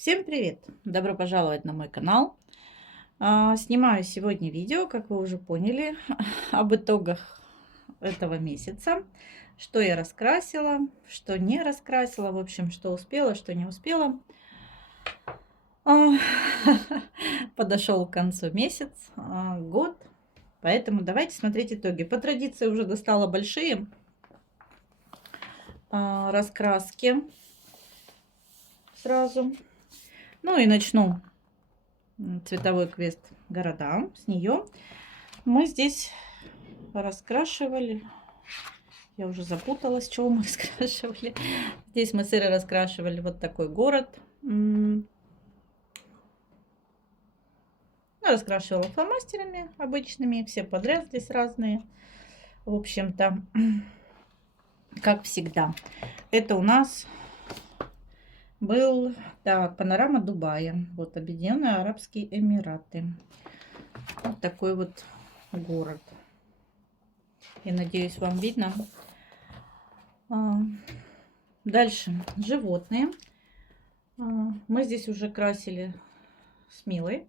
Всем привет! Добро пожаловать на мой канал. Снимаю сегодня видео, как вы уже поняли, об итогах этого месяца. Что я раскрасила, что не раскрасила, в общем, что успела, что не успела. А, Подошел к концу месяц, год, поэтому давайте смотреть итоги. По традиции уже достала большие раскраски сразу. Ну и начну цветовой квест города. С нее мы здесь раскрашивали. Я уже запуталась, чего мы раскрашивали. Здесь мы сыро раскрашивали вот такой город. Раскрашивала фломастерами обычными. Все подряд здесь разные. В общем-то, как всегда. Это у нас был панорама Дубая. Вот Объединенные Арабские Эмираты. Вот такой вот город. Я надеюсь, вам видно. Дальше животные. Мы здесь уже красили с Милой.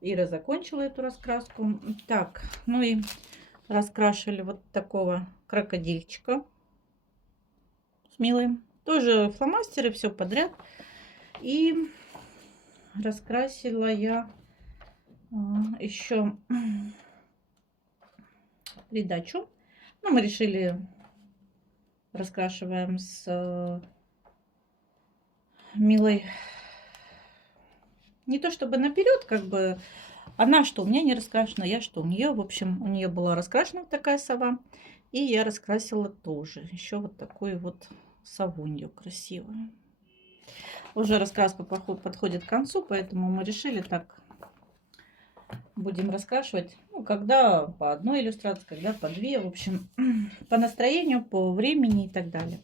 Ира закончила эту раскраску. Так, ну и раскрашивали вот такого крокодильчика с Милой. Тоже фломастеры, все подряд. И раскрасила я еще придачу. Ну, мы решили, раскрашиваем с Милой не то чтобы наперед, как бы она что у меня не раскрашена, я что у нее. В общем, у нее была раскрашена вот такая сова. И я раскрасила тоже еще вот такую вот совунью красивую. Уже раскраска подходит к концу, поэтому мы решили так. Будем раскрашивать, ну, когда по одной иллюстрации, когда по две. В общем, по настроению, по времени и так далее.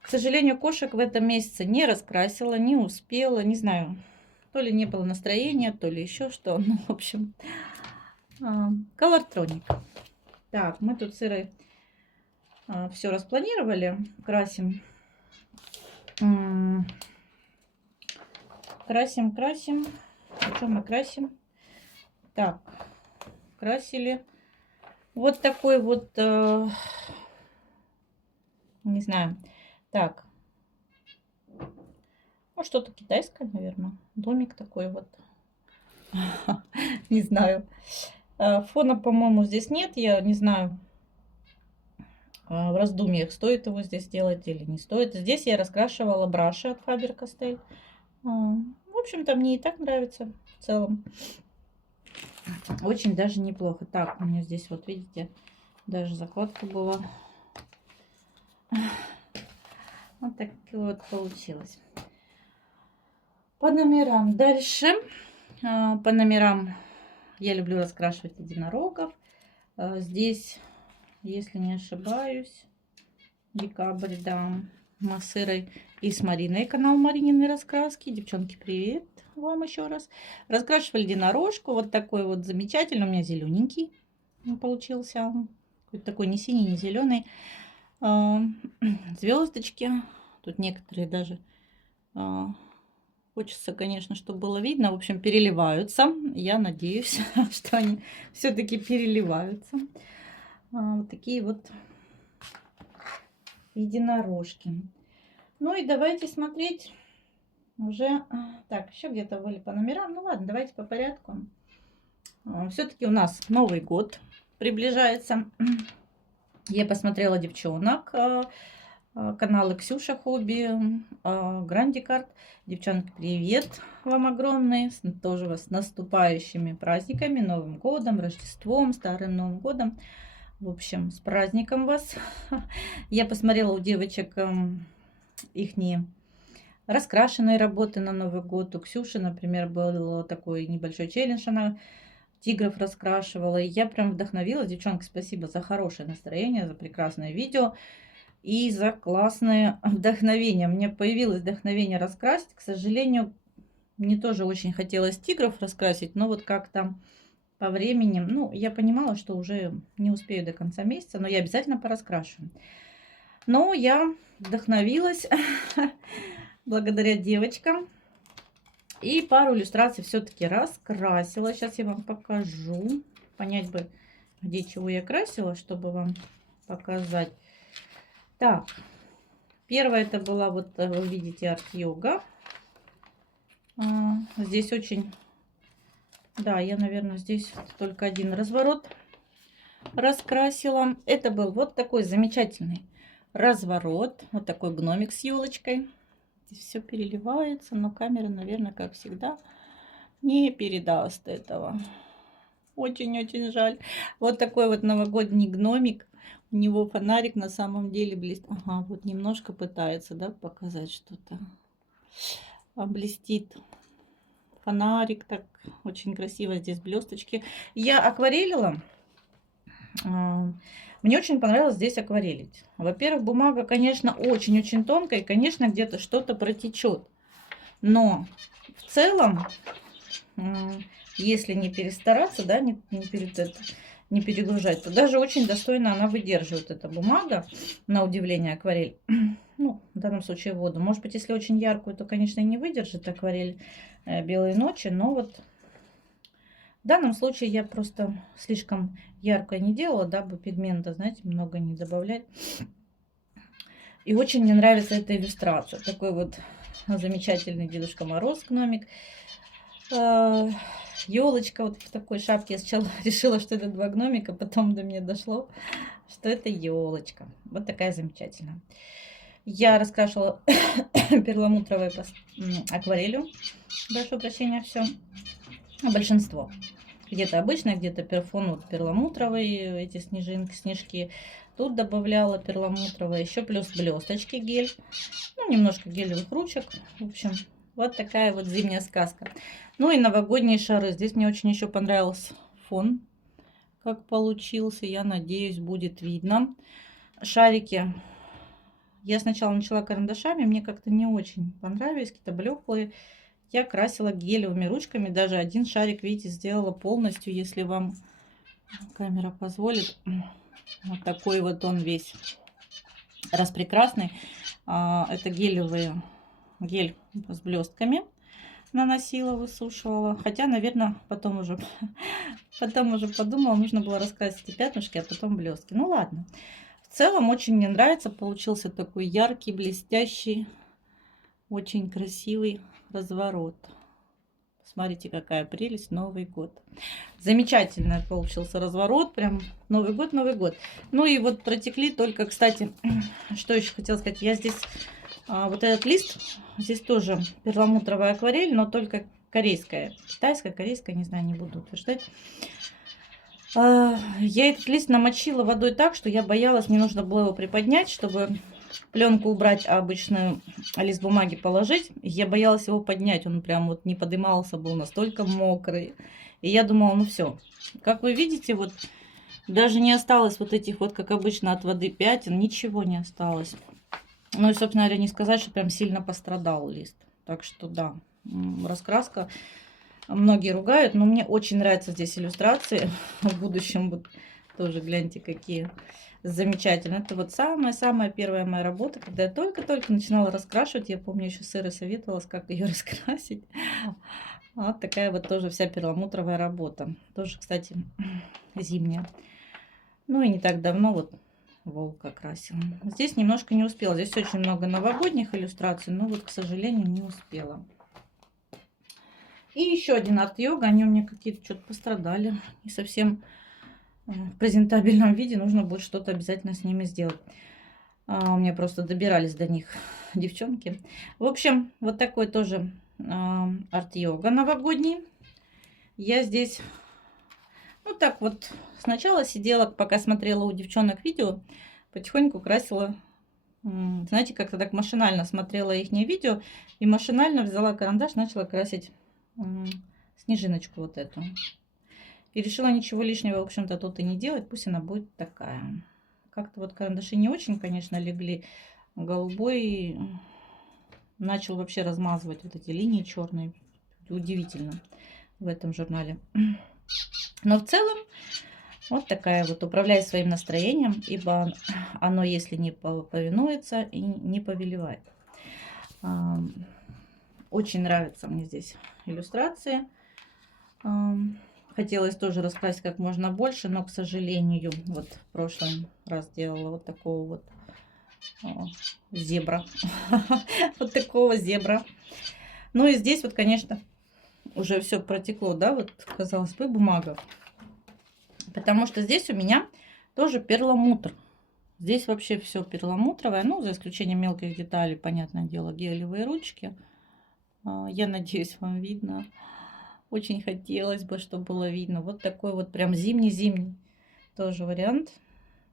К сожалению, кошек в этом месяце не раскрасила, не успела. Не знаю, то ли не было настроения, то ли еще что. Ну, в общем, колортроник. Так, мы тут с Ирой все распланировали. Красим. Красим. Что мы красим? Так, красили вот такой вот, не знаю, так, ну что-то китайское, наверное, домик такой вот, не знаю, фона, по-моему, здесь нет, я не знаю, в раздумьях, стоит его здесь делать или не стоит. Здесь я раскрашивала браши от Faber-Castell, в общем-то, мне и так нравится в целом. Очень даже неплохо. Так, у меня здесь, вот видите, даже закладка была. Вот так вот получилось. По номерам дальше. По номерам я люблю раскрашивать единорогов. Здесь, если не ошибаюсь, декабрь, да, мы с Ирой и с Мариной, канал Маринины раскраски. Девчонки, привет вам еще раз. Раскрашивали единорожку. Вот такой вот замечательный. У меня зелененький получился. Какой-то такой не синий, не зеленый. Звездочки. Тут некоторые даже хочется, конечно, чтобы было видно. В общем, переливаются. Я надеюсь, что они все-таки переливаются. Вот такие вот единорожки. Ну и давайте смотреть уже. Так, еще где-то были по номерам. Ну ладно, давайте по порядку. Все-таки у нас Новый год приближается. Я посмотрела девчонок, каналы Ксюша Хобби, Грандикарт. Девчонки, привет вам огромный. Тоже вас с наступающими праздниками, Новым годом, Рождеством, Старым Новым годом. В общем, с праздником вас. Я посмотрела у девочек ихние раскрашенные работы на Новый год. У Ксюши, например, был такой небольшой челлендж. Она тигров раскрашивала. И я прям вдохновилась. Девчонки, спасибо за хорошее настроение, за прекрасное видео и за классное вдохновение. Мне появилось вдохновение раскрасить. К сожалению, мне тоже очень хотелось тигров раскрасить, но вот как-то по времени, ну, я понимала, что уже не успею до конца месяца, но я обязательно пораскрашу. Но я вдохновилась благодаря девочкам. И пару иллюстраций все-таки раскрасила. Сейчас я вам покажу. Понять бы, где чего я красила, чтобы вам показать. Так, первая это была, вот вы видите, арт-йога. Здесь очень... Да, я, наверное, здесь только один разворот раскрасила. Это был вот такой замечательный разворот. Вот такой гномик с елочкой. Здесь все переливается, но камера, наверное, как всегда, не передаст этого. Очень-очень жаль. Вот такой вот новогодний гномик. У него фонарик на самом деле блестит. Ага, вот немножко пытается, да, показать что-то. Блестит фонарик, так очень красиво здесь блесточки. Я акварелила. Мне очень понравилось здесь акварелить. Во-первых, бумага, конечно, очень-очень тонкая, и, конечно, где-то что-то протечет. Но в целом, если не перестараться, да, не перегружать, то даже очень достойно она выдерживает, эта бумага, на удивление, акварель. Ну, в данном случае воду. Может быть, если очень яркую, то, конечно, не выдержит акварель белые ночи, но вот в данном случае я просто слишком ярко не делала, дабы пигмента, знаете, много не добавлять. И очень мне нравится эта иллюстрация. Такой вот замечательный Дедушка Мороз, гномик. Елочка вот в такой шапке. Я сначала решила, что это два гномика, потом до меня дошло, что это елочка. Вот такая замечательная. Я раскрашивала перламутровой акварелью. Прошу прощения, все. Большинство. Где-то обычно, где-то перфон, вот перламутровые, эти снежки. Тут добавляла перламутровые, еще плюс блесточки гель. Ну, немножко гелевых ручек. В общем, вот такая вот зимняя сказка. Ну и новогодние шары. Здесь мне очень еще понравился фон, как получился. Я надеюсь, будет видно. Шарики. Я сначала начала карандашами, мне как-то не очень понравились, какие-то блеклые. Я красила гелевыми ручками. Даже один шарик, видите, сделала полностью, если вам камера позволит. Вот такой вот он весь распрекрасный. Это гель с блестками наносила, высушивала. Хотя, наверное, потом уже подумала, нужно было раскрасить и пятнышки, а потом блестки. Ну ладно. В целом очень мне нравится. Получился такой яркий, блестящий, очень красивый разворот. Смотрите, какая прелесть, Новый год. Замечательно получился разворот, прям Новый год, Новый год. Ну и вот протекли только, кстати, что еще хотела сказать, я здесь, вот этот лист, здесь тоже перламутровая акварель, но только корейская, китайская, корейская, не знаю, не буду утверждать. Я этот лист намочила водой так, что я боялась, мне нужно было его приподнять, чтобы пленку убрать, а обычный лист бумаги положить. Я боялась его поднять, он прям вот не подымался, был настолько мокрый. И я думала, ну все. Как вы видите, вот даже не осталось вот этих вот, как обычно, от воды пятен, ничего не осталось. Ну и, собственно говоря, не сказать, что прям сильно пострадал лист. Так что да, раскраска. Многие ругают, но мне очень нравятся здесь иллюстрации. В будущем вот тоже гляньте, какие замечательные. Это вот самая-самая первая моя работа, когда я только-только начинала раскрашивать. Я помню, еще с Ирой советовалась, как ее раскрасить. Вот такая вот тоже вся перламутровая работа. Тоже, кстати, зимняя. Ну и не так давно вот волка красила. Здесь немножко не успела. Здесь очень много новогодних иллюстраций, но вот, к сожалению, не успела. И еще один арт-йога. Они у меня какие-то что-то пострадали. Не совсем в презентабельном виде. Нужно будет что-то обязательно с ними сделать. У меня просто добирались до них девчонки. В общем, вот такой тоже арт-йога новогодний. Я здесь, ну так вот, сначала сидела, пока смотрела у девчонок видео, потихоньку красила. Знаете, как-то так машинально смотрела их видео и машинально взяла карандаш, начала красить снежиночку вот эту. И решила ничего лишнего, в общем-то, тут и не делать. Пусть она будет такая. Как-то вот карандаши не очень, конечно, легли. Голубой начал вообще размазывать вот эти линии черные. Удивительно в этом журнале. Но в целом вот такая вот. Управляй своим настроением, ибо оно, если не повинуется, и не повелевает. Очень нравятся мне здесь иллюстрации. Хотелось тоже раскрасить как можно больше, но, к сожалению, вот в прошлый раз делала вот такого вот зебра. Вот такого зебра. Ну и здесь вот, конечно, уже все протекло, да, вот, казалось бы, бумага. Потому что здесь у меня тоже перламутр. Здесь вообще все перламутровое, ну, за исключением мелких деталей, понятное дело, гелевые ручки. Я надеюсь, вам видно. Очень хотелось бы, чтобы было видно. Вот такой вот прям зимний-зимний тоже вариант.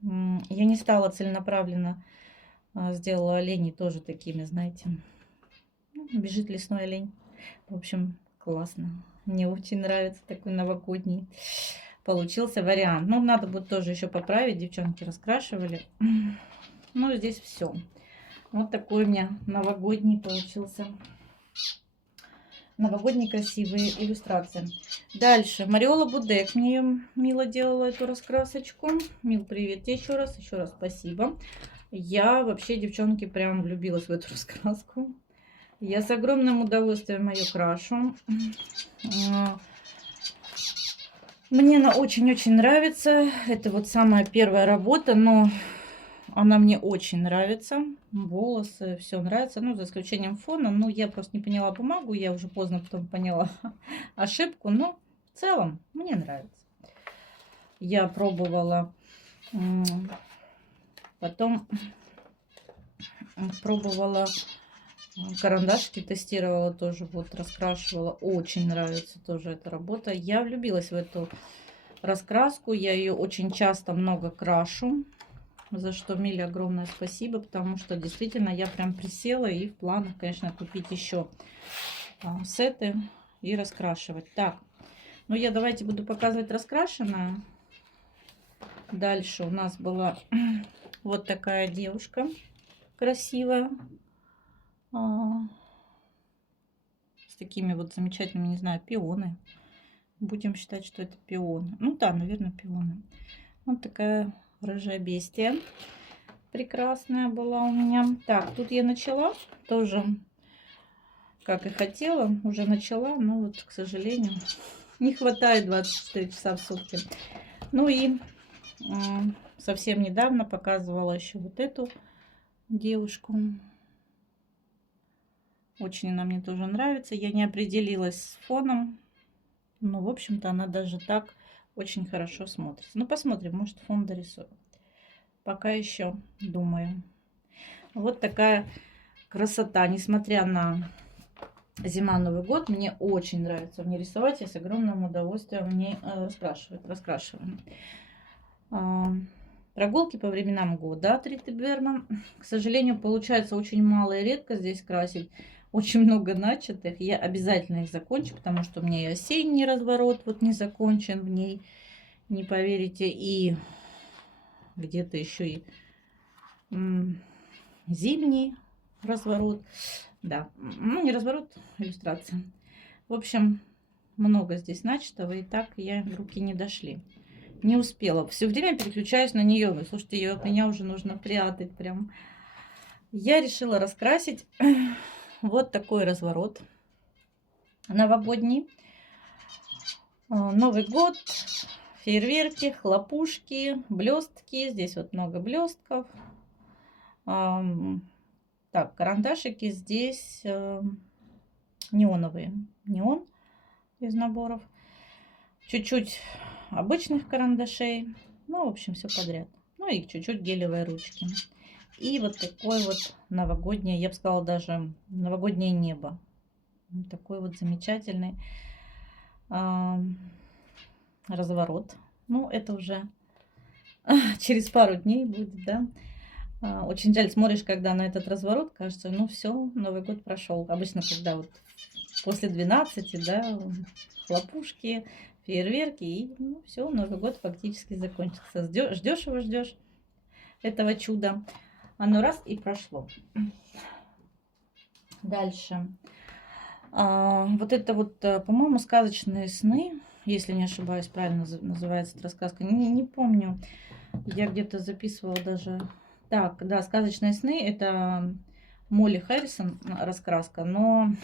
Я не стала целенаправленно, сделала оленей тоже такими, знаете. Бежит лесной олень. В общем, классно. Мне очень нравится такой новогодний получился вариант. Ну, надо будет тоже еще поправить. Девчонки раскрашивали. Ну, здесь все. Вот такой у меня новогодний получился. Новогодние красивые иллюстрации. Дальше. Мариола Будек мне Мила делала эту раскрасочку. Мил, привет тебе еще раз. Еще раз спасибо. Я вообще, девчонки, прям влюбилась в эту раскраску. Я с огромным удовольствием ее крашу. Мне она очень-очень нравится. Это вот самая первая работа, но она мне очень нравится. Волосы, все нравится. Ну, за исключением фона. Ну, я просто не поняла бумагу. Я уже поздно потом поняла ошибку. Но в целом мне нравится. Я пробовала. Потом пробовала карандашики, тестировала тоже. Вот раскрашивала. Очень нравится тоже эта работа. Я влюбилась в эту раскраску. Я ее очень часто много крашу. За что Миле огромное спасибо, потому что действительно я прям присела и в планах, конечно, купить еще сеты и раскрашивать. Так, ну я давайте буду показывать раскрашенное. Дальше у нас была вот такая девушка красивая. С такими вот замечательными, не знаю, пионы. Будем считать, что это пионы. Ну да, наверное, пионы. Вот такая рыжая бестия прекрасная была у меня. Так, тут я начала тоже, как и хотела, уже начала, но вот, к сожалению, не хватает 24 часа в сутки. Ну и совсем недавно показывала еще вот эту девушку. Очень она мне тоже нравится. Я не определилась с фоном, но, в общем-то, она даже так очень хорошо смотрится. Ну, посмотрим, может, фон дорисую. Пока еще думаю. Вот такая красота. Несмотря на зима, Новый год, мне очень нравится в ней рисовать. Я с огромным удовольствием в ней раскрашиваю. Прогулки по временам года от Риты Берман. К сожалению, получается очень мало и редко здесь красить. Очень много начатых. Я обязательно их закончу, потому что у меня и осенний разворот вот не закончен в ней. Не поверите. И где-то еще и зимний разворот. Да, ну не разворот, иллюстрация. В общем, много здесь начатого. И так я руки не дошли. Не успела. Все время переключаюсь на нее. Вы слушайте, ее от меня уже нужно прятать прям. Я решила раскрасить вот такой разворот новогодний. Новый год, фейерверки, хлопушки, блестки. Здесь вот много блестков. Так, карандашики здесь неоновые. Неон из наборов. Чуть-чуть обычных карандашей. Ну, в общем, все подряд. Ну и чуть-чуть гелевые ручки. И вот такой вот новогоднее, я бы сказала, даже новогоднее небо. Вот такой вот замечательный разворот. Ну, это уже через пару дней будет, да. Очень жаль, смотришь, когда на этот разворот, кажется, ну все, Новый год прошел. Обычно, когда вот после 12, да, хлопушки, фейерверки, и ну, все, Новый год фактически закончился. Ждешь его, ждешь этого чуда. Оно раз и прошло. Дальше. Вот это вот, по-моему, «Сказочные сны», если не ошибаюсь, правильно называется эта рассказка. Не помню. Я где-то записывала даже. Так, да, «Сказочные сны» — это Молли Харрисон раскраска, но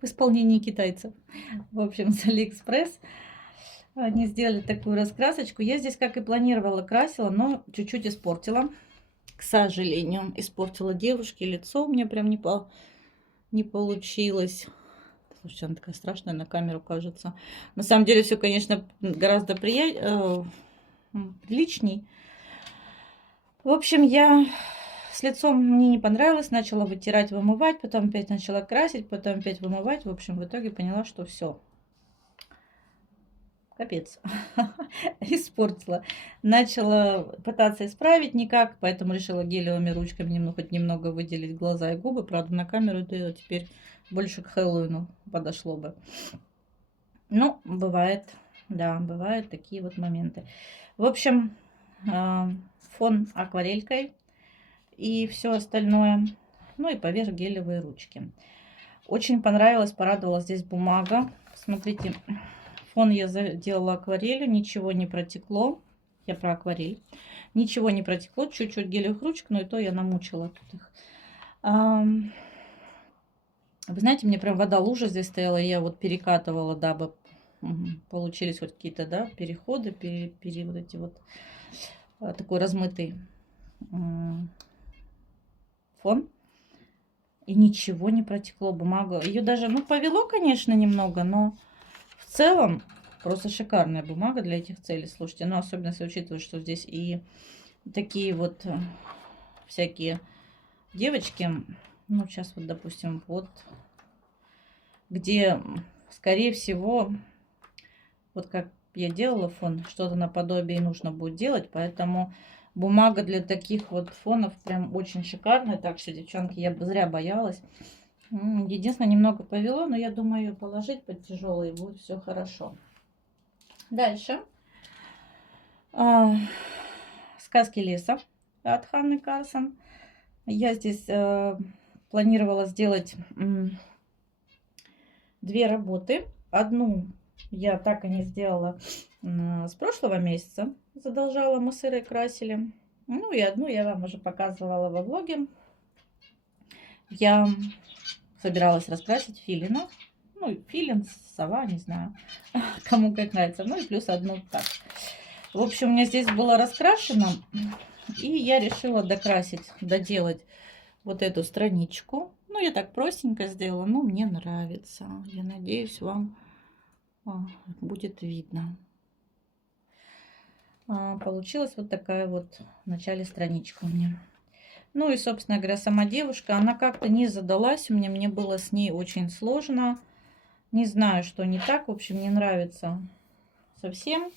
в исполнении китайцев. В общем, с Алиэкспресс они сделали такую раскрасочку. Я здесь, как и планировала, красила, но чуть-чуть испортила. К сожалению, испортила девушке лицо. У меня прям не получилось. Слушайте, она такая страшная на камеру, кажется. На самом деле все, конечно, гораздо приличней. В общем, я с лицом мне не понравилось. Начала вытирать, вымывать. Потом опять начала красить, потом опять вымывать. В общем, в итоге поняла, что все. Капец. Испортила. Начала пытаться исправить никак, поэтому решила гелевыми ручками хоть немного выделить глаза и губы. Правда, на камеру это теперь больше к Хэллоуину подошло бы. Ну, бывает. Да, бывают такие вот моменты. В общем, фон акварелькой и все остальное. Ну и поверх гелевые ручки. Очень понравилось, порадовала здесь бумага. Смотрите. Фон я делала акварелью, ничего не протекло. Я про акварель. Ничего не протекло, чуть-чуть гелевых ручек, но и то я намучила тут их. Вы знаете, мне прям вода лужа здесь стояла, я вот перекатывала, дабы получились вот какие-то, да, переходы, вот эти вот, такой размытый фон. И ничего не протекло, бумага. Ее даже, ну, повело, конечно, немного, но... В целом, просто шикарная бумага для этих целей. Слушайте, ну особенно если учитывать, что здесь и такие вот всякие девочки. Ну, сейчас вот, допустим, вот, где, скорее всего, вот как я делала фон, что-то наподобие нужно будет делать. Поэтому бумага для таких вот фонов прям очень шикарная. Так что, девчонки, я бы зря боялась. Единственное, немного повело, но я думаю, ее положить под тяжелый, и будет все хорошо. Дальше. Сказки леса от Ханны Карсон. Я здесь планировала сделать 2 работы. Одну я так и не сделала с прошлого месяца. Задолжала, мы с Ирой красили. Ну и одну я вам уже показывала во влоге. Я собиралась раскрасить филина. Ну, филин, сова, не знаю, кому как нравится. Ну и плюс одну так. В общем, у меня здесь было раскрашено. И я решила докрасить, доделать вот эту страничку. Ну, я так простенько сделала, но мне нравится. Я надеюсь, вам будет видно. Получилась вот такая вот в начале страничка у меня. Ну и, собственно говоря, сама девушка, она как-то не задалась у меня. Мне было с ней очень сложно. Не знаю, что не так. В общем, не нравится совсем.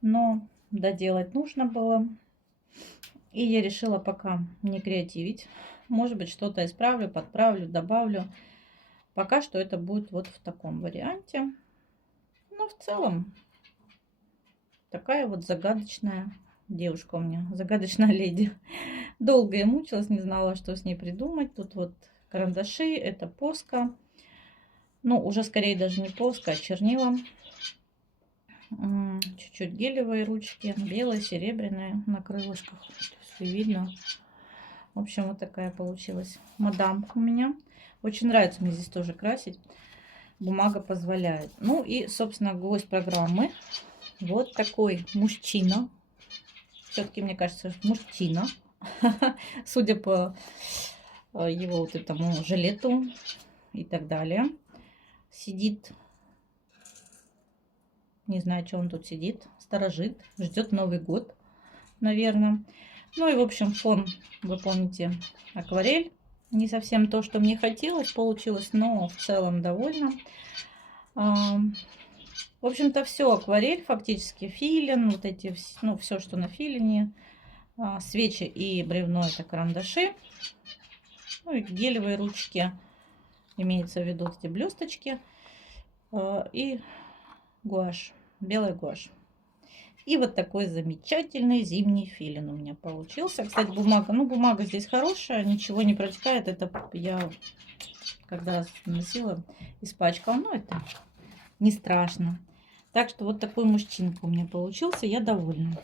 Но доделать нужно было. И я решила пока не креативить. Может быть, что-то исправлю, подправлю, добавлю. Пока что это будет вот в таком варианте. Но в целом такая вот загадочная девушка у меня. Загадочная леди. Долго я мучилась, не знала, что с ней придумать. Тут вот карандаши, это поска. Ну, уже скорее даже не поска, а чернила. Чуть-чуть гелевые ручки. Белые, серебряные на крылышках. Все видно. В общем, вот такая получилась мадам у меня. Очень нравится мне здесь тоже красить. Бумага позволяет. Ну и, собственно, гвоздь программы. Вот такой мужчина. Все-таки, мне кажется, мужчина. Судя по его вот этому жилету и так далее. Сидит. Не знаю, что он тут сидит. Сторожит. Ждет Новый год, наверное. Ну и, в общем, фон, вы помните, акварель. Не совсем то, что мне хотелось, получилось, но в целом довольна. В общем-то, все акварель, фактически филин, вот эти, ну, все, что на филине. Свечи и бревно — это карандаши. Ну и гелевые ручки, имеется в виду эти блесточки. И гуашь, белая гуашь. И вот такой замечательный зимний филин у меня получился. Кстати, бумага. Ну, бумага здесь хорошая, ничего не протекает. Это я когда носила, испачкала. Но это не страшно. Так что вот такой мужчинка у меня получился. Я довольна.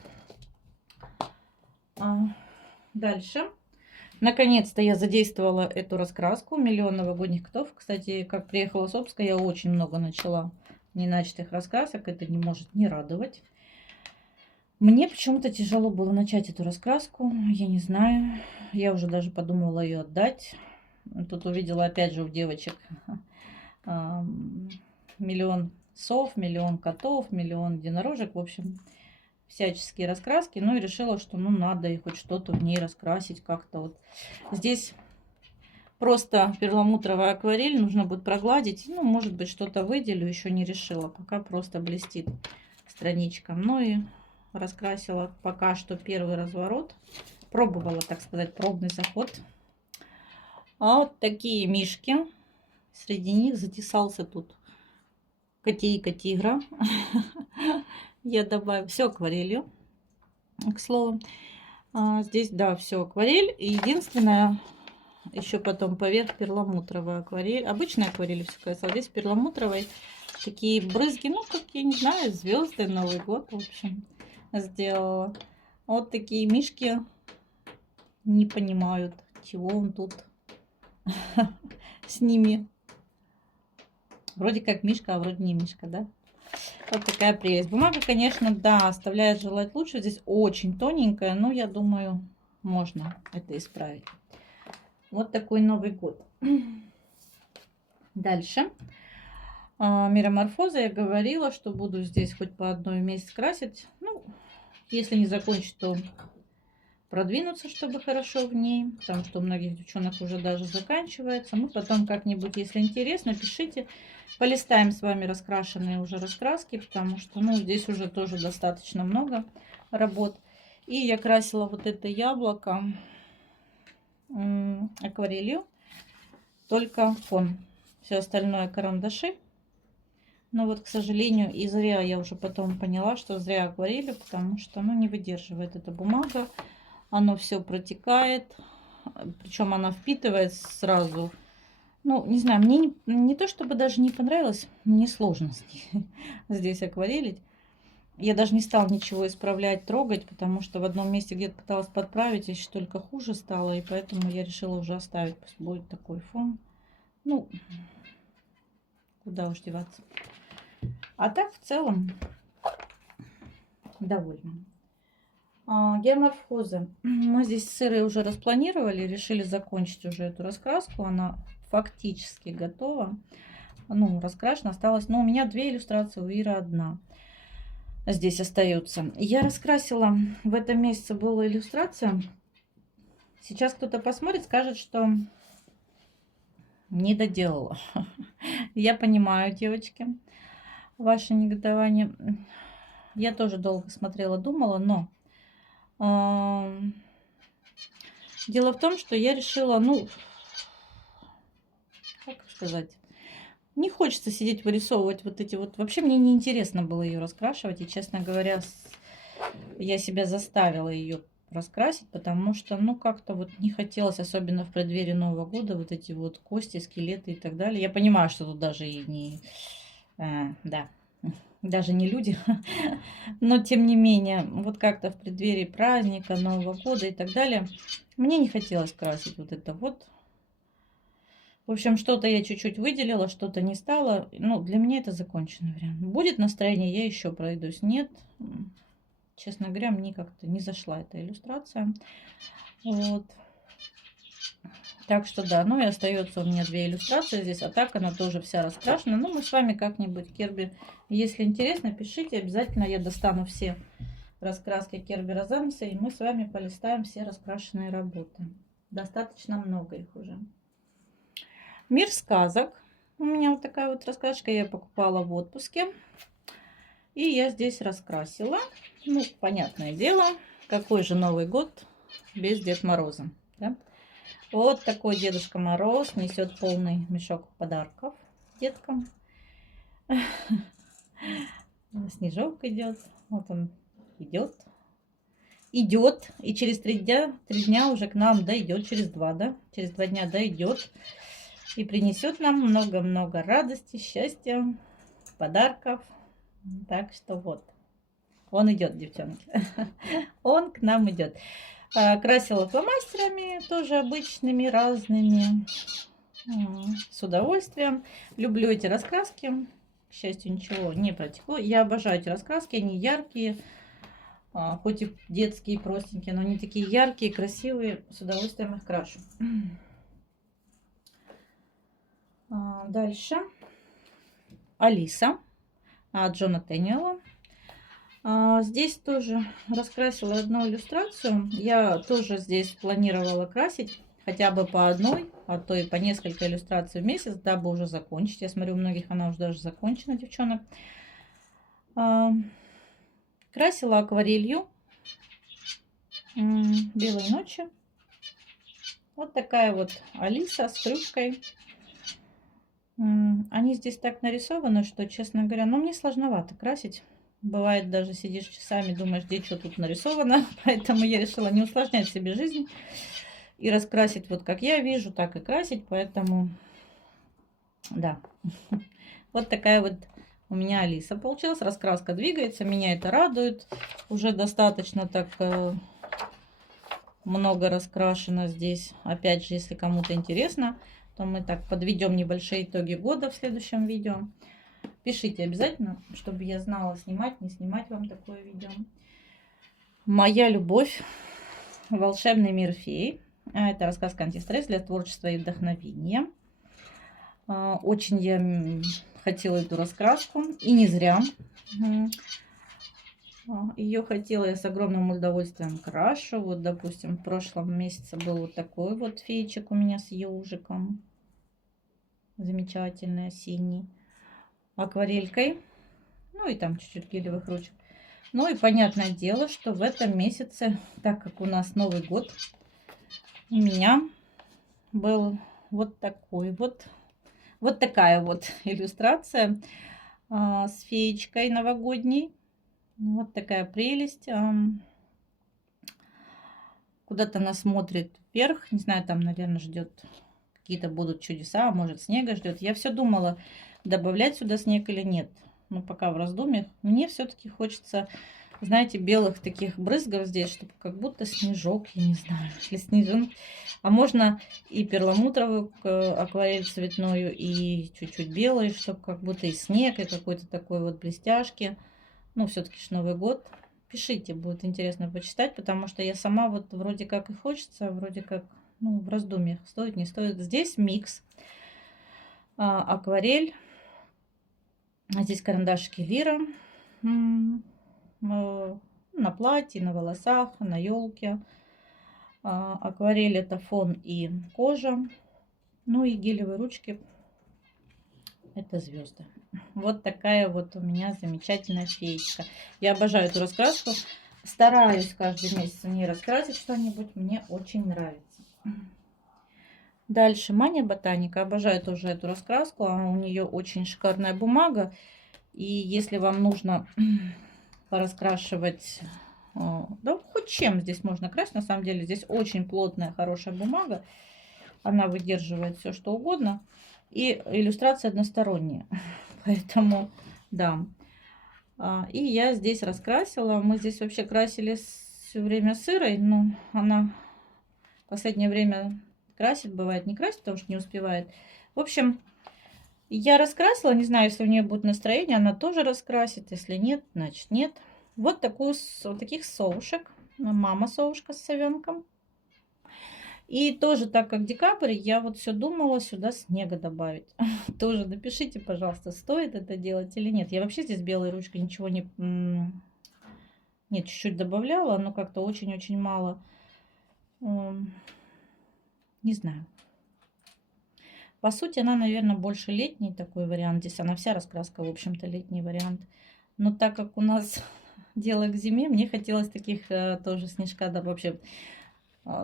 Дальше. Наконец-то я задействовала эту раскраску «Миллион новогодних котов». Кстати, как приехала с Обска, я очень много начала неначатых раскрасок. Это не может не радовать. Мне почему-то тяжело было начать эту раскраску. Я не знаю. Я уже даже подумала ее отдать. Тут увидела опять же у девочек миллион сов, миллион котов, миллион единорожек. В общем, всяческие раскраски. Ну и решила, что ну надо и хоть что-то в ней раскрасить как-то. Вот здесь просто перламутровая акварель. Нужно будет прогладить. Ну, может быть, что-то выделю. Еще не решила. Пока просто блестит страничка. Ну и раскрасила пока что первый разворот. Пробовала, так сказать, пробный заход. А вот такие мишки. Среди них затесался тут котейка-тигра. Я добавила все акварелью, к слову. Здесь, да, все акварель. И единственное, еще потом поверх перламутровая акварель. Обычная акварель все красила. Здесь перламутровой такие брызги, ну, как, я не знаю, звезды, Новый год, в общем, сделала. Вот такие мишки не понимают, чего он тут с ними. Вроде как мишка, а вроде не мишка, да? Вот такая прелесть. Бумага, конечно, да, оставляет желать лучше. Здесь очень тоненькая, но я думаю, можно это исправить. Вот такой Новый год. Дальше. Метаморфоза. Я говорила, что буду здесь хоть по одной в месяц красить. Ну, если не закончить, то продвинуться, чтобы хорошо в ней. Потому что у многих девчонок уже даже заканчивается. Мы потом как-нибудь, если интересно, пишите. Полистаем с вами раскрашенные уже раскраски. Потому что, ну, здесь уже тоже достаточно много работ. И я красила вот это яблоко акварелью. Только фон. Все остальное карандаши. Но вот, к сожалению, и зря я уже потом поняла, что зря акварелью, потому что, ну, не выдерживает эта бумага. Оно все протекает. Причем она впитывает сразу. Ну, не знаю, мне не то чтобы даже не понравилось, мне сложно здесь акварелить. Я даже не стала ничего исправлять, трогать, потому что в одном месте где-то пыталась подправить, еще только хуже стало. И поэтому я решила уже оставить. Пусть будет такой фон. Ну, куда уж деваться. А так, в целом, довольна. Геоморфоза. Мы здесь сыры уже распланировали, решили закончить уже эту раскраску. Она фактически готова. Ну, раскрашена осталось. Но у меня 2 иллюстрации, у Иры 1. Здесь остается. Я раскрасила, в этом месяце была иллюстрация. Сейчас кто-то посмотрит, скажет, что не доделала. Я понимаю, девочки, ваше негодование. Я тоже долго смотрела, думала, но дело в том, что я решила, ну, как сказать, не хочется сидеть вырисовывать вот эти вот. Вообще мне не интересно было ее раскрашивать. И, честно говоря, я себя заставила ее раскрасить, потому что, ну, как-то вот не хотелось, особенно в преддверии Нового года, вот эти вот кости, скелеты и так далее. Я понимаю, что тут даже и не... да, даже не люди. Но, тем не менее, вот как-то в преддверии праздника, Нового года и так далее, мне не хотелось красить вот это вот. В общем, что-то я чуть-чуть выделила, что-то не стало. Ну, для меня это законченный вариант. Будет настроение, я еще пройдусь. Нет, честно говоря, мне как-то не зашла эта иллюстрация. Вот. Так что да, ну и остается у меня 2 иллюстрации здесь. А так она тоже вся раскрашена. Ну, мы с вами как-нибудь Керби, если интересно, пишите. Обязательно я достану все раскраски Керби Розанса, и мы с вами полистаем все раскрашенные работы. Достаточно много их уже. Мир сказок. У меня вот такая вот раскраска. Я покупала в отпуске. И я здесь раскрасила. Ну, понятное дело, какой же Новый год без Деда Мороза. Да? Вот такой Дедушка Мороз несет полный мешок подарков деткам. Снежок идет. Вот он идет. Идет. И через 3 дня уже к нам дойдет. Через 2, да? Через 2 дня дойдет. И принесет нам много-много радости, счастья, подарков. Так что вот. Он идет, девчонки. Он к нам идет. Красила фломастерами, тоже обычными, разными. С удовольствием. Люблю эти раскраски. К счастью, ничего не протекло. Я обожаю эти раскраски, они яркие. Хоть и детские, простенькие, но они такие яркие, красивые. С удовольствием их крашу. Дальше. Алиса от Джона Тэниела. Здесь тоже раскрасила одну иллюстрацию. Я тоже здесь планировала красить хотя бы по одной, а то и по несколько иллюстраций в месяц, дабы уже закончить. Я смотрю, у многих она уже даже закончена, девчонок. Красила акварелью «Белые ночи». Вот такая вот Алиса с крышкой. Они здесь так нарисованы, что, честно говоря, ну, мне сложновато красить. Бывает, даже сидишь часами, думаешь, где что тут нарисовано. Поэтому я решила не усложнять себе жизнь и раскрасить вот как я вижу, так и красить. Поэтому, да, вот такая вот у меня Алиса получилась. Раскраска двигается, меня это радует. Уже достаточно так много раскрашено здесь. Опять же, если кому-то интересно, то мы так подведем небольшие итоги года в следующем видео. Пишите обязательно, чтобы я знала, снимать, не снимать вам такое видео. Моя любовь. Волшебный мир феи. Это рассказ «Антистресс» для творчества и вдохновения. Очень я хотела эту раскраску. И не зря. Ее хотела я с огромным удовольствием крашу. Вот, допустим, в прошлом месяце был вот такой вот феечек у меня с ежиком. Замечательный, синий. Акварелькой. Ну и там чуть-чуть гелевых ручек. Ну и понятное дело, что в этом месяце, так как у нас Новый год, у меня был вот такой вот, вот такая вот иллюстрация с феечкой новогодней. Вот такая прелесть. Куда-то она смотрит вверх. Не знаю, там, наверное, ждет какие-то будут чудеса. А может, снега ждет. Я все думала, добавлять сюда снег или нет. Но пока в раздумьях. Мне все-таки хочется, знаете, белых таких брызгов здесь, чтобы как будто снежок, я не знаю, или снежинки. А можно и перламутровую акварель цветную, и чуть-чуть белый, чтобы как будто и снег, и какой-то такой вот блестяшки. Ну, все-таки ж Новый год. Пишите, будет интересно почитать, потому что я сама вот вроде как и хочется, вроде как, ну, в раздумьях, стоит, не стоит. Здесь микс. Акварель. Здесь карандашики Лира. На платье, на волосах, на елке. Акварель это фон и кожа. Ну и гелевые ручки. Это звезды. Вот такая вот у меня замечательная феечка. Я обожаю эту раскраску. Стараюсь каждый месяц в ней раскрасить что-нибудь. Мне очень нравится. Дальше Мания Ботаника. Обожаю тоже эту раскраску. У нее очень шикарная бумага. И если вам нужно пораскрашивать, да хоть чем здесь можно красить. На самом деле здесь очень плотная, хорошая бумага. Она выдерживает все что угодно. И иллюстрация односторонняя. Поэтому, да. И я здесь раскрасила. Мы здесь вообще красили все время сырой. Но она в последнее время красит. Бывает не красит, потому что не успевает. В общем, я раскрасила. Не знаю, если у нее будет настроение, она тоже раскрасит. Если нет, значит нет. Вот таких совушек. Мама совушка с совенком. И тоже, так как декабрь, я вот все думала сюда снега добавить. Тоже напишите, пожалуйста, стоит это делать или нет. Я вообще здесь белой ручкой ничего не... Нет, чуть-чуть добавляла, но как-то очень-очень мало. Не знаю. По сути, она, наверное, больше летний такой вариант. Здесь она вся раскраска, в общем-то, летний вариант. Но так как у нас дело к зиме, мне хотелось таких тоже снежка, да, вообще...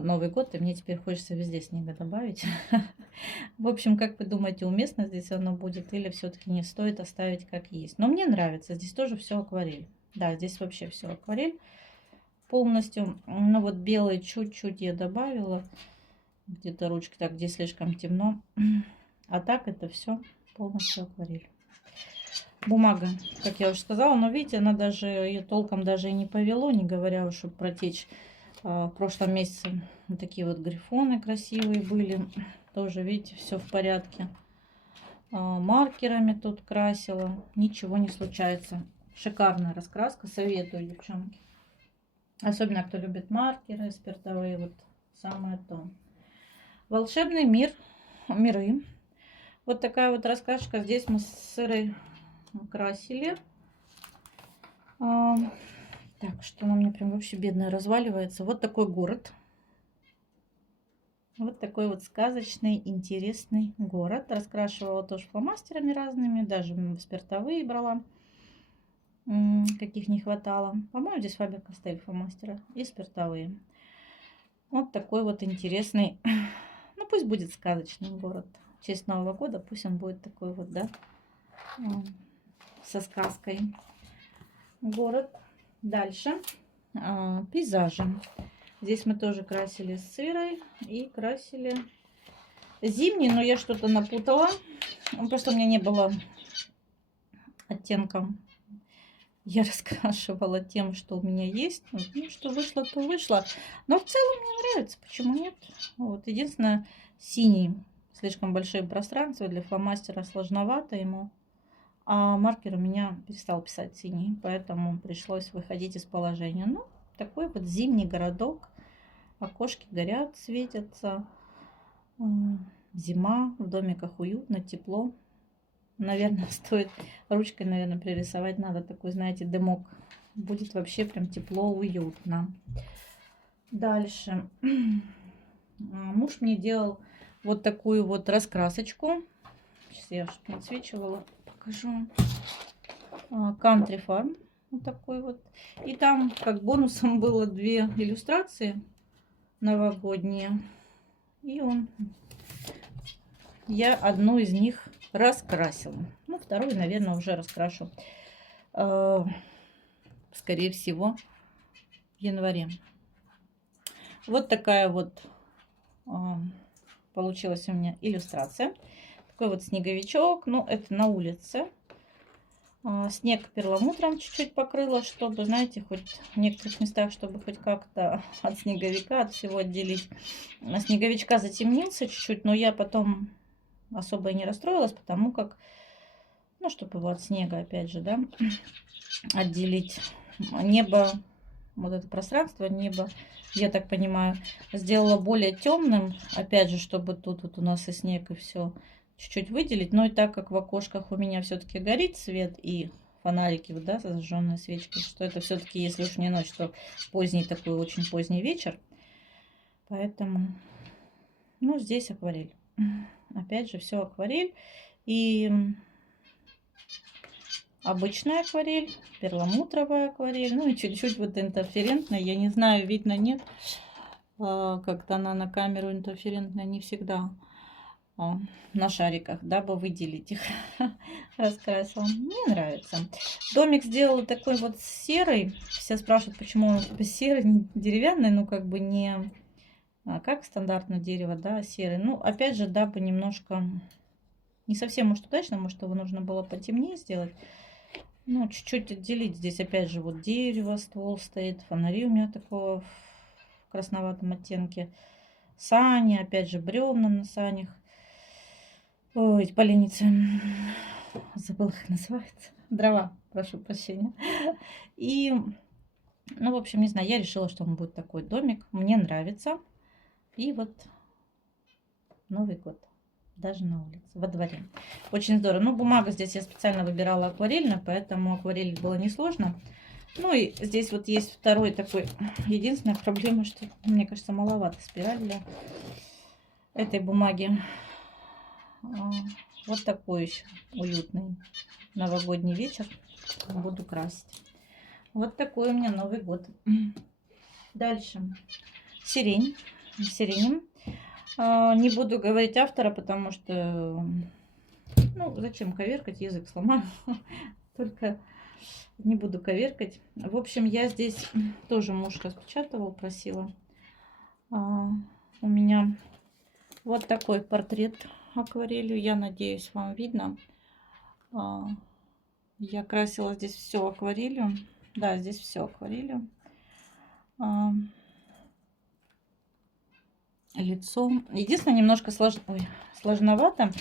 Новый год, и мне теперь хочется везде снега добавить. В общем, как вы думаете, уместно здесь оно будет или все-таки не стоит оставить как есть? Но мне нравится. Здесь тоже все акварель. Да, здесь вообще все акварель полностью. Ну вот белый чуть-чуть я добавила. Где-то ручки, так, здесь слишком темно. А так это все полностью акварель. Бумага, как я уже сказала, но видите, она даже ее толком даже и не повело, не говоря уж, чтобы протечь. В прошлом месяце вот такие вот грифоны красивые были. Тоже, видите, все в порядке. Маркерами тут красила. Ничего не случается. Шикарная раскраска. Советую, девчонки. Особенно, кто любит маркеры спиртовые. Вот самое то. Волшебный мир. Миры. Вот такая вот раскрасочка. Здесь мы с Ирой красили. Так, что она мне прям вообще бедная разваливается. Вот такой город. Вот такой вот сказочный, интересный город. Раскрашивала тоже фломастерами разными. Даже спиртовые брала. Каких не хватало. По-моему, здесь Фабер-Кастель фломастера. И спиртовые. Вот такой вот интересный. Ну, пусть будет сказочный город. В честь Нового года пусть он будет такой вот, да. Со сказкой. Город. Дальше пейзажи. Здесь мы тоже красили с Ирой и красили зимний, но я что-то напутала. Просто у меня не было оттенка. Я раскрашивала тем, что у меня есть. Ну, что вышло, то вышло. Но в целом мне нравится. Почему нет? Вот. Единственное, синий. Слишком большое пространство для фломастера, сложновато ему. А маркер у меня перестал писать синий, поэтому пришлось выходить из положения. Ну, такой вот зимний городок. Окошки горят, светятся. Зима, в домиках уютно, тепло. Наверное, стоит ручкой, наверное, пририсовать надо такой, знаете, дымок. Будет вообще прям тепло, уютно. Дальше. Муж мне делал вот такую вот раскрасочку. Сейчас я подсвечивала. Покажу. Country Farm. Вот такой вот. И там как бонусом было 2 иллюстрации новогодние. И я одну из них раскрасила. Ну, вторую, наверное, уже раскрашу. Скорее всего, в январе. Вот такая вот получилась у меня иллюстрация. Такой вот снеговичок. Ну, это на улице. Снег перламутром чуть-чуть покрыла, чтобы, знаете, хоть в некоторых местах, чтобы хоть как-то от снеговика, от всего отделить. Снеговичка затемнился чуть-чуть, но я потом особо и не расстроилась, потому как, ну, чтобы его от снега, опять же, да, отделить. Небо, вот это пространство, небо, я так понимаю, сделала более темным, опять же, чтобы тут вот у нас и снег, и все чуть-чуть выделить. Но и так как в окошках у меня все-таки горит свет и фонарики, вот, да, зажженные свечки, что это все-таки, если уж не ночь, то поздний такой, очень поздний вечер. Поэтому, ну, здесь акварель. Опять же, все акварель. И обычная акварель, перламутровая акварель, ну и чуть-чуть вот интерферентная. Я не знаю, видно, нет. Как-то она на камеру интерферентная не всегда. На шариках, дабы выделить их. Раскрасила. Мне нравится. Домик сделала такой вот серый. Все спрашивают, почему он типа серый, не деревянный, ну как бы не как стандартное дерево, да, серый. Ну, опять же, дабы немножко не совсем, может, удачно, может, его нужно было потемнее сделать. Ну, чуть-чуть отделить. Здесь, опять же, вот дерево, ствол стоит, фонари у меня такого в красноватом оттенке. Сани, опять же, бревна на санях. Ой, поленницы. Забыла, как называется. Дрова, прошу прощения. И, ну, в общем, не знаю, я решила, что он будет такой домик. Мне нравится. И вот Новый год. Даже на улице, во дворе. Очень здорово. Ну, бумага здесь я специально выбирала акварельную, поэтому акварель было несложно. Ну, и здесь вот есть второй такой. Единственная проблема, что, мне кажется, маловато спираль для этой бумаги. Вот такой еще уютный новогодний вечер буду красить. Вот такой у меня Новый год. Дальше. Сирень. Сирень. Не буду говорить автора, потому что, ну, зачем коверкать, язык сломаю. Только не буду коверкать. В общем, я здесь тоже муж распечатывал, просила. У меня вот такой портрет акварелью. Я надеюсь, вам видно. Я красила здесь все акварелью. Да, здесь все акварелью. лицо. Единственное, немножко сложновато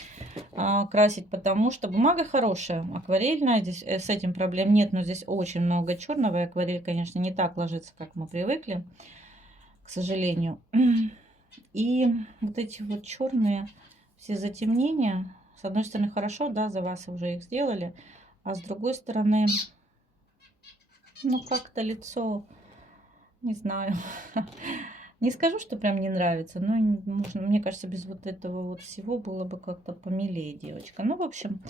красить, потому что бумага хорошая, акварельная. Здесь с этим проблем нет, но здесь очень много черного. И акварель, конечно, не так ложится, как мы привыкли, к сожалению. И вот эти вот черные все затемнения, с одной стороны, хорошо, да, за вас уже их сделали, а с другой стороны, ну, как-то лицо, не знаю. Не скажу, что прям не нравится, но можно, мне кажется, без вот этого вот всего было бы как-то помилее девочка. Ну, в общем,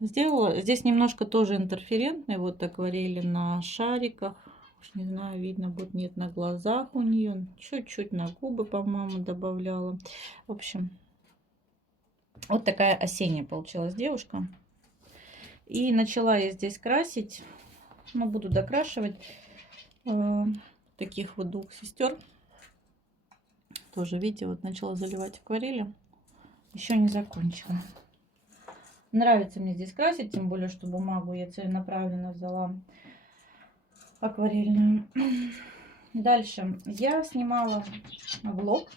сделала. Здесь немножко тоже интерферентный, вот акварели на шариках. Уж не знаю, видно будет, нет, на глазах у нее. Чуть-чуть на губы, по-моему, добавляла. В общем, вот такая осенняя получилась девушка. И начала я здесь красить. Ну, буду докрашивать таких вот двух сестер. Тоже, видите, вот начала заливать акварелью. Еще не закончила. Нравится мне здесь красить, тем более, что бумагу я целенаправленно взяла акварельную. Дальше я снимала влог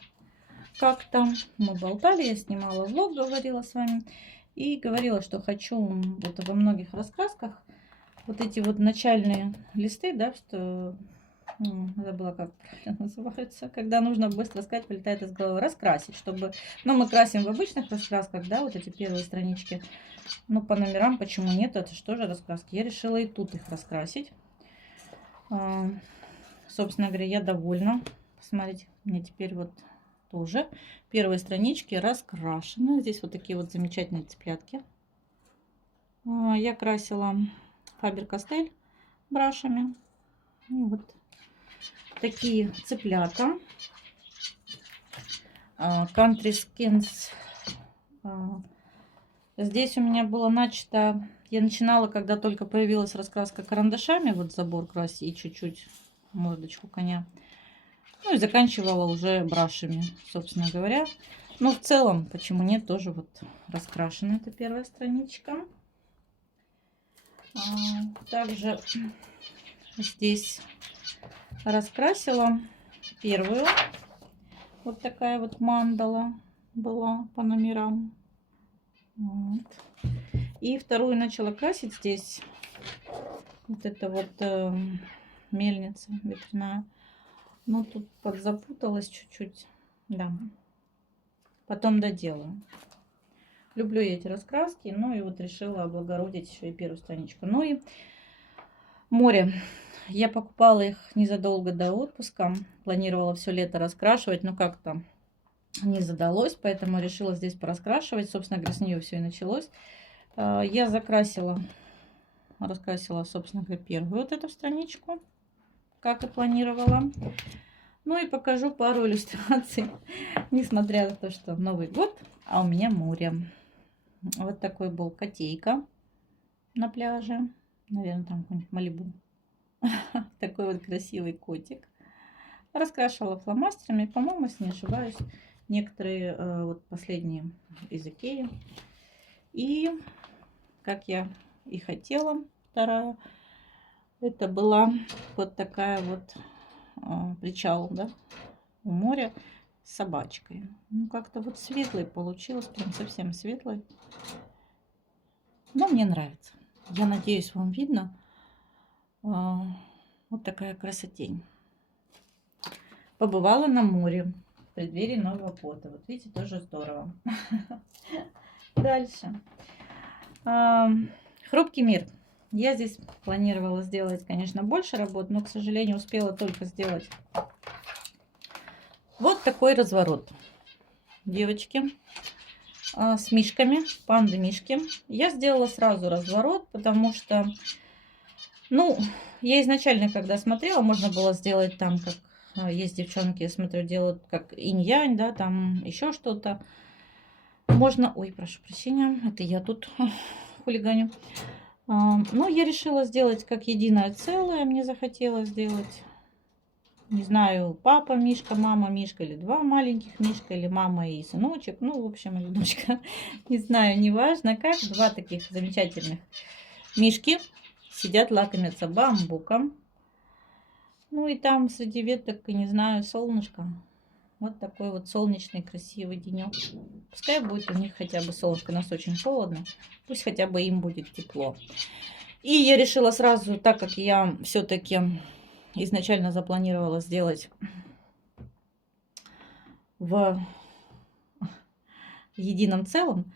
как-то. Мы болтали, я снимала влог, говорила с вами. И говорила, что хочу вот во многих раскрасках вот эти вот начальные листы, да, что... забыла, как правильно называется, когда нужно быстро сказать, вылетает из головы, раскрасить, чтобы, ну, мы красим в обычных раскрасках, да, вот эти первые странички, но по номерам почему нет, это что же раскраски, я решила и тут их раскрасить. Собственно говоря, я довольна, посмотрите, мне теперь вот тоже первые странички раскрашены, здесь вот такие вот замечательные цыплятки, я красила Faber-Castell брашами, и вот такие цыплята. Country Skins. Здесь у меня было начато... Я начинала, когда только появилась раскраска карандашами. Вот забор красить и чуть-чуть мордочку коня. Ну и заканчивала уже брашами, собственно говоря. Но в целом, почему нет, тоже вот раскрашена. Это первая страничка. Также здесь раскрасила первую. Вот такая вот мандала была по номерам. Вот. И вторую начала красить здесь. Вот это вот мельница ветряная. Но тут подзапуталась чуть-чуть. Да. Потом доделаю. Люблю я эти раскраски. Ну и вот решила облагородить еще и первую страничку. Ну и море. Я покупала их незадолго до отпуска. Планировала все лето раскрашивать, но как-то не задалось, поэтому решила здесь пораскрашивать. Собственно говоря, с нее все и началось. Я раскрасила, собственно говоря, первую вот эту страничку, как и планировала. Ну и покажу пару иллюстраций, несмотря на то, что Новый год, а у меня море. Вот такой был котейка на пляже. Наверное, там какой-нибудь Малибу. Такой вот красивый котик. Раскрашивала фломастерами. По-моему, если не ошибаюсь, некоторые вот последние из Икеи. И как я и хотела, вторая, это была вот такая вот причал, да, у моря с собачкой. Ну, как-то вот светлый получилось, прям совсем светлый. Но мне нравится. Я надеюсь, вам видно. Вот такая красотень. Побывала на море в преддверии Нового года. Вот видите, тоже здорово. Дальше. Хрупкий мир. Я здесь планировала сделать, конечно, больше работ, но, к сожалению, успела только сделать вот такой разворот. Девочки, с мишками, панды-мишки. Я сделала сразу разворот, потому что, ну, я изначально, когда смотрела, можно было сделать там, как есть девчонки, я смотрю, делают как инь-янь, да, там еще что-то. Можно, ой, прошу прощения, это я тут хулиганю. Но я решила сделать как единое целое, мне захотелось сделать. Не знаю, папа Мишка, мама Мишка, или два маленьких Мишка, или мама и сыночек. Ну, в общем, или дочка. Не знаю, неважно как. Два таких замечательных Мишки сидят, лакомятся бамбуком. Ну, и там среди веток, не знаю, солнышко. Вот такой вот солнечный красивый денек. Пускай будет у них хотя бы солнышко, у нас очень холодно. Пусть хотя бы им будет тепло. И я решила сразу, так как я все-таки изначально запланировала сделать в едином целом,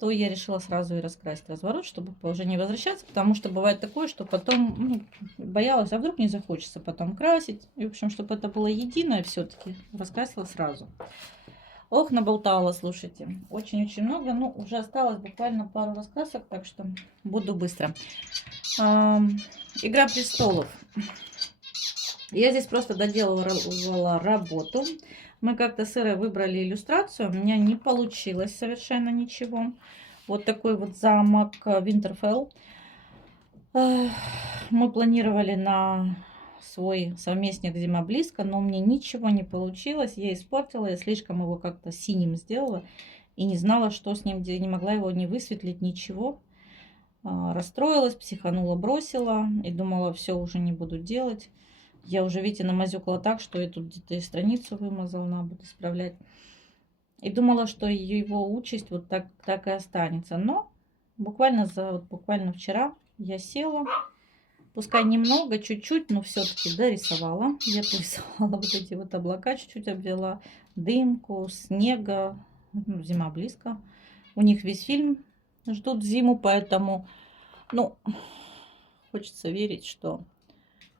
то я решила сразу и раскрасить разворот, чтобы уже не возвращаться, потому что бывает такое, что потом боялась, а вдруг не захочется потом красить. И, в общем, чтобы это было единое, все-таки раскрасила сразу. Ох, наболтала, слушайте. Очень-очень много. Ну, уже осталось буквально пару раскрасок, так что буду быстро. Игра престолов. Я здесь просто доделывала работу. Мы как-то с Ирой выбрали иллюстрацию. У меня не получилось совершенно ничего. Вот такой вот замок Винтерфелл. Мы планировали на свой совместник «Зима близко», но мне ничего не получилось. Я испортила, я слишком его как-то синим сделала. И не знала, что с ним, не могла его не высветлить, ничего. Расстроилась, психанула, бросила. И думала, все, уже не буду делать. Я уже, видите, намазюкала так, что я тут где-то и страницу вымазала, надо будет исправлять. И думала, что его участь вот так и останется. Но буквально вчера я села, пускай немного, чуть-чуть, но все-таки дорисовала. Я порисовала вот эти вот облака, чуть-чуть обвела, дымку, снега. Ну, зима близко. У них весь фильм ждут зиму, поэтому, ну, хочется верить, что...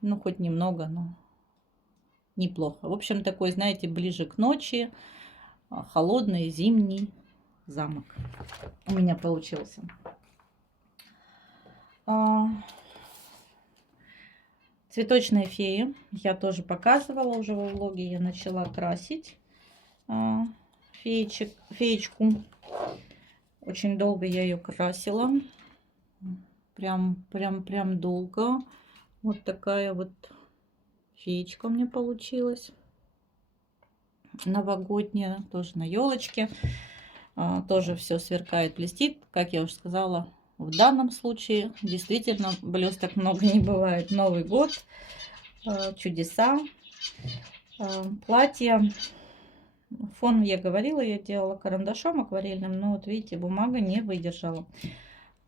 Ну, хоть немного, но неплохо. В общем, такой, знаете, ближе к ночи, холодный зимний замок у меня получился. Цветочные феи я тоже показывала уже во влоге. Я начала красить феечку. Очень долго я ее красила. Прям долго. Вот такая вот феечка у меня получилась. Новогодняя, тоже на елочке. Тоже все сверкает, блестит. Как я уже сказала, в данном случае действительно блесток много не бывает. Новый год, чудеса, платье. Фон, я говорила, я делала карандашом акварельным, но вот видите, бумага не выдержала.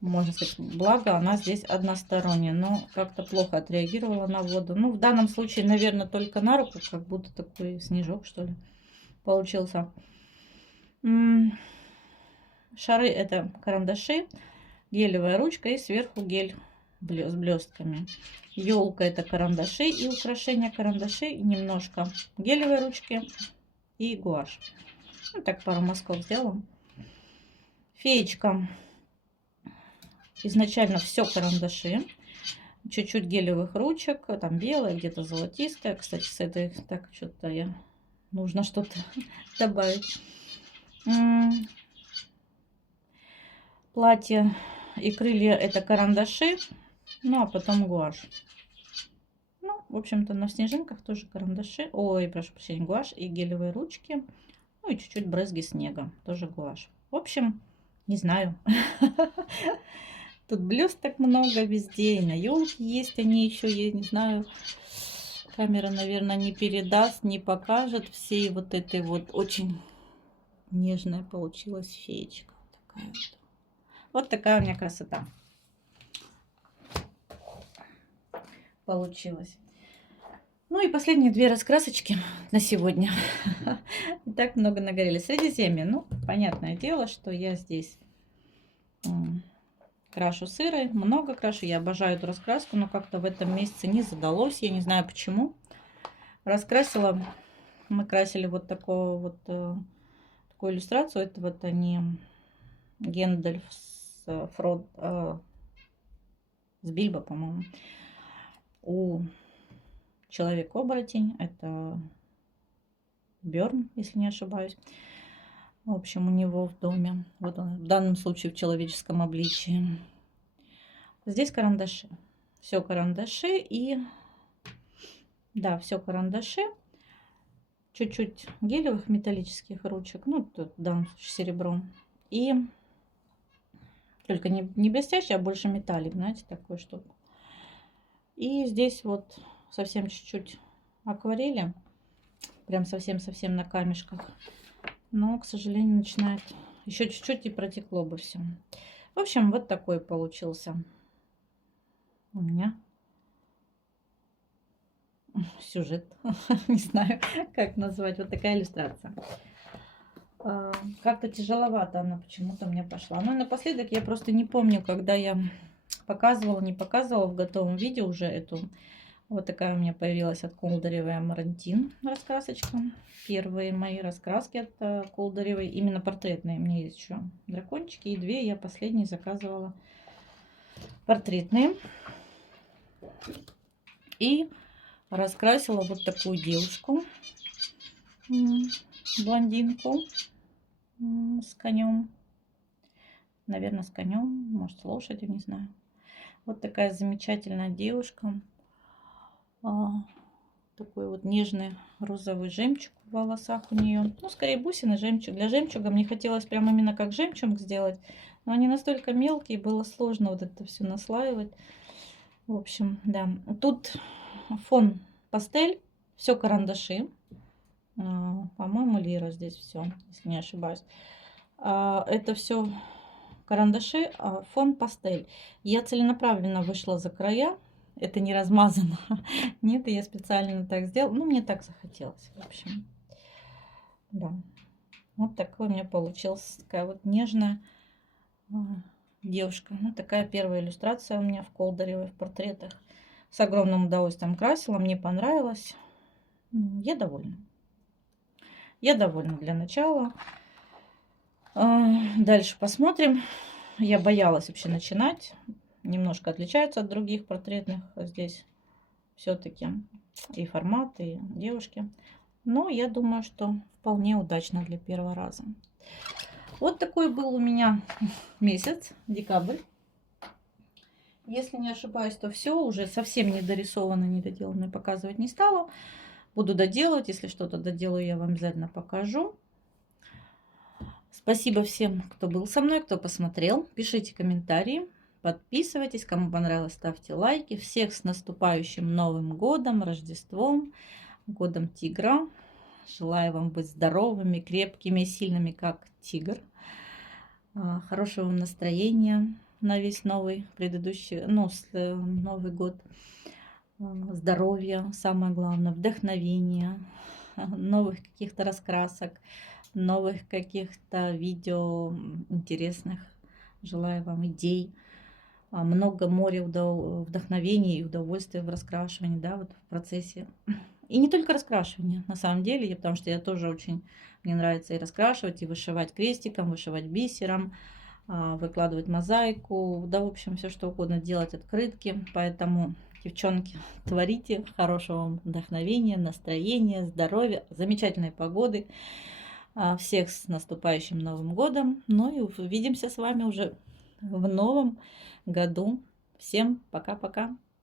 Можно сказать, благо она здесь односторонняя, но как-то плохо отреагировала на воду. Ну, в данном случае, наверное, только на руку, как будто такой снежок, что ли, получился. Шары — это карандаши, гелевая ручка и сверху гель с блестками. Елка — это карандаши и украшения карандашей, немножко гелевой ручки и гуашь. Ну, так пару мазков сделала. Феечка. Изначально все карандаши, чуть-чуть гелевых ручек, там белая, где-то золотистая. Кстати, с этой так что-то нужно что-то добавить. Платье и крылья — это карандаши, ну а потом гуашь. Ну, в общем-то, на снежинках тоже карандаши. Ой, прошу прощения, гуашь и гелевые ручки. Ну и чуть-чуть брызги снега, тоже гуашь. В общем, не знаю. Тут блесток много везде, и на елке есть они еще, я не знаю, камера, наверное, не передаст, не покажет всей вот этой вот очень нежная получилась феечка. Вот такая у меня красота получилась. Ну и последние две раскрасочки на сегодня. Так много нагорели. Средиземье. Ну, понятное дело, что я здесь крашу сырой, много крашу. Я обожаю эту раскраску, но как-то в этом месяце не задалось. Я не знаю почему. Раскрасила. Мы красили вот такую иллюстрацию. Это вот они Гендальф с Бильбо, по-моему. У Человек-оборотень. Это Бёрн, если не ошибаюсь. В общем, у него в доме. Вот он, в данном случае в человеческом обличии. Здесь карандаши. Все карандаши и... Да, все карандаши. Чуть-чуть гелевых металлических ручек. Ну, тут в данном случае серебром. И только не блестящий, а больше металлик, знаете, такой штуку. И здесь вот совсем чуть-чуть акварели. Прям совсем-совсем на камешках. Но, к сожалению, начинает еще чуть-чуть и протекло бы все. В общем, вот такой получился у меня сюжет. Не знаю, как назвать. Вот такая иллюстрация. Как-то тяжеловато она почему-то мне пошла. Ну и напоследок я просто не помню, когда я показывала, не показывала в готовом виде уже эту. Вот такая у меня появилась от Колдыревой Амарантин раскрасочка. Первые мои раскраски от Колдыревой, именно портретные. У меня есть еще дракончики, и две я последние заказывала портретные. И раскрасила вот такую девушку, блондинку с конем. Наверное, с конем, может, с лошадью, не знаю. Вот такая замечательная девушка. Такой вот нежный розовый жемчуг в волосах у нее. Ну, скорее бусины, жемчуг. Для жемчуга мне хотелось прям именно как жемчуг сделать. Но они настолько мелкие, было сложно вот это все наслаивать. В общем, да. Тут фон пастель, все карандаши. По-моему, лира здесь все, если не ошибаюсь. Это все карандаши, фон пастель. Я целенаправленно вышла за края. Это не размазано. Нет, я специально так сделала. Ну, мне так захотелось. В общем, да. Вот такой у меня получилась. Такая вот нежная девушка. Ну, такая первая иллюстрация у меня в Колдыревой в портретах. С огромным удовольствием красила. Мне понравилось. Я довольна. Я довольна для начала. Дальше посмотрим. Я боялась вообще начинать. Немножко отличаются от других портретных. Здесь все-таки и формат, и девушки. Но я думаю, что вполне удачно для первого раза. Вот такой был у меня месяц, декабрь. Если не ошибаюсь, то все уже совсем не дорисовано, не доделано, показывать не стала. Буду доделывать. Если что-то доделаю, я вам обязательно покажу. Спасибо всем, кто был со мной, кто посмотрел. Пишите комментарии, подписывайтесь. Кому понравилось, ставьте лайки. Всех с наступающим Новым годом, Рождеством, годом тигра. Желаю вам быть здоровыми, крепкими, сильными, как тигр. Хорошего вам настроения на весь новый предыдущий, Новый год. Здоровья, самое главное, вдохновения, новых каких-то раскрасок, новых каких-то видео интересных. Желаю вам идей, много моря вдохновения и удовольствия в раскрашивании, да, вот в процессе. И не только раскрашивание, на самом деле, потому что я тоже очень, мне нравится и раскрашивать, и вышивать крестиком, вышивать бисером, выкладывать мозаику, да, в общем, все что угодно, делать открытки. Поэтому, девчонки, творите, хорошего вам вдохновения, настроения, здоровья, замечательной погоды. Всех с наступающим Новым годом. Ну и увидимся с вами уже в новом году. Всем пока-пока.